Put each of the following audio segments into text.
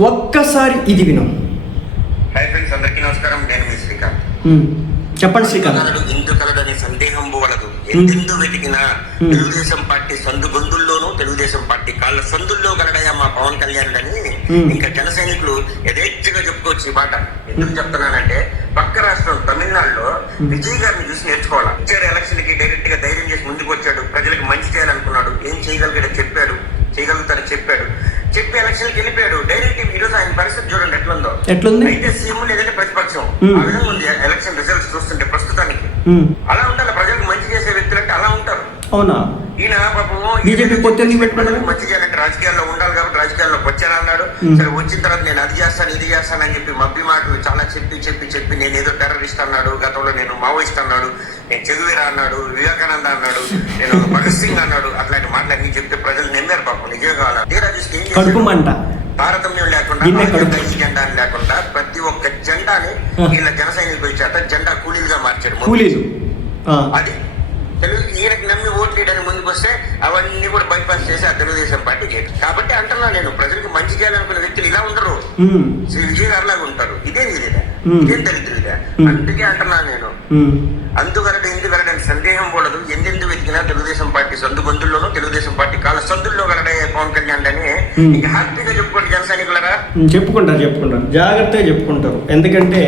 ఒక్కసారి ఇది వినం. హై ఫ్రెండ్స్, అందరికీ నమస్కారం. నేను మీ శ్రీకాంత్. చెప్పండి శ్రీకాంత్. ఇందు కలడని సందేహం వలదు, ఎందెందు వెతికినా తెలుగుదేశం పార్టీ సందు గొంతుల్లోనూ తెలుగుదేశం పార్టీ కాళ్ళ సందుల్లో గలడయా మా పవన్ కళ్యాణ్ అని ఇంకా జన సైనికులు యథేచ్ఛగా చెప్పుకోవచ్చు ఈ మాట. ఎందుకు చెప్తున్నానంటే, పక్క రాష్ట్రం తమిళనాడులో విజయ్ గారిని చూసి నేర్చుకోవాలి. వచ్చాడు ఎలక్షన్ కి డైరెక్ట్ గా ధైర్యం చేసి ముందుకు వచ్చాడు, ప్రజలకు మంచి చేయాలనుకున్నాడు, ఏం చేయగలిగాడో చేయగలుగుతారని చెప్పాడు, చెప్పి ఎలక్షన్ వెళ్ళిపోయాడు డైరెక్ట్. ఈ రోజు ఆయన పరిస్థితి చూడండి ఎట్లుంది. అయితే సీఎం లేదంటే ప్రతిపక్షం, ఆ విధంగా ఉంది ఎలక్షన్ రిజల్ట్స్ చూస్తుంటే ప్రస్తుతానికి. అలా ఉండాలి, ప్రజలకు మంచి చేసే వ్యక్తులు అంటే అలా ఉంటారు. అవునా? ఈయన పాపం బీజేపీ మంచి చేయాలంటే రాజకీయాల్లో ఉండాలి కాబట్టి రాజకీయాల్లోకి వచ్చానన్నాడు. సరే, వచ్చిన తర్వాత నేను అది చేస్తాను ఇది చేస్తాను అని చెప్పి మబ్బి మాటలు చాలా చెప్పి నేను ఏదో టెర్రరిస్ట్ అన్నాడు, గతంలో నేను మావోయిస్ట్ అన్నాడు, నేను చెగువీరా అన్నాడు, వివేకానంద అన్నాడు, నేను భగత్ సింగ్ అన్నాడు. అట్లాంటి మాటలు అన్ని చెప్తే ప్రజలు నమ్మారు పాపం. నిజమే కావాలా? తీరా చూస్తే ఏం చేశారు? తారతమ్యం లేకుండా, ఈ జెండా లేకుండా ప్రతి ఒక్క జెండాని వీళ్ళ జన సైనికుల చేత జెండా కూలీలుగా మార్చాడు. అది ఈయనకి నమ్మి ఓట్లు వేయడానికి ముందుకు వస్తే అవన్నీ కూడా బైపాస్ చేసి ఆ తెలుగుదేశం పార్టీ గేట్. కాబట్టి అంటున్నా నేను, ప్రజలకు మంచి చేయాలనుకున్న వ్యక్తులు ఇలా ఉండరు, శ్రీ విజయ్ గారు లాగా ఉంటారు. ఇదేం దరిద్రుడిదా. అందుకే అంటున్నా నేను, ఎందుకలడని సందేహం కూడదు, ఎందెందు వెతికినా తెలుగుదేశం పార్టీ సందు గొంతుల్లోనూ తెలుగుదేశం పార్టీ కాళ్ళ సందుల్లో గలడే పవన్ కళ్యాణ్ అని ఇక హ్యాపీగా చెప్పుకోండి జన సైనికులరా. చెప్పుకుంటారు, జాగ్రత్తగా చెప్పుకుంటారు. ఎందుకంటే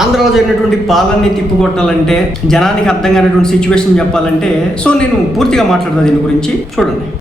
ఆంధ్రలో జరిగినటువంటి పాలనని తిప్పుకొట్టాలంటే, జనానికి అర్థం కానటువంటి సిచ్యువేషన్ చెప్పాలంటే, సో నేను పూర్తిగా మాట్లాడతాను దీని గురించి. చూడండి.